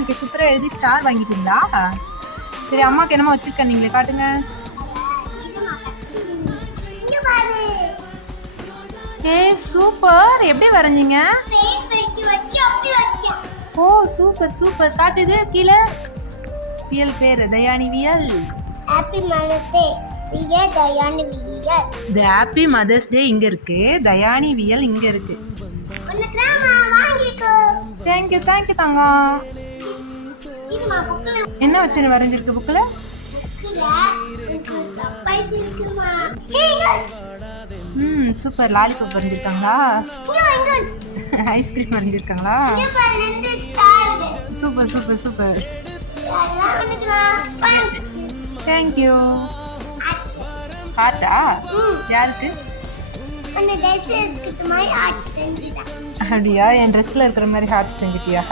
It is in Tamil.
எனக்கு சூப்பராக எழுதி ஸ்டார் வாங்கிட்டீங்களா? சரி, அம்மாவுக்கு என்னமோ வச்சுருக்க நீங்களே காட்டுங்க. ஏ சூப்பர், எப்படி வரைஞ்சிங்க? ஓ சூப்பர் சூப்பர், காட்டுது கீழே. வியல் பேர் தயானி வியல். ஹாப்பி மதர்ஸ் டே வியல் தயானி வியல். தி ஹாப்பி மதர்ஸ் டே இங்க இருக்கு, தயானி வியல் இங்க இருக்கு. தேங்க்யூ தேங்க்யூ தங்கம். என்ன வச்சு வரைஞ்சிருக்கு புக்கில்? சூப்பர். லாலிபாப் வரைஞ்சிருக்காங்களா? ஐஸ்கிரீம் வரைஞ்சிருக்காங்களா? Super super super. தேங்க்யூ. ஹார்ட்டா? யாருக்கு? அப்படியா? என் ட்ரெஸ்ல இருக்கிற மாதிரி ஹார்ட் செஞ்சுட்டியா?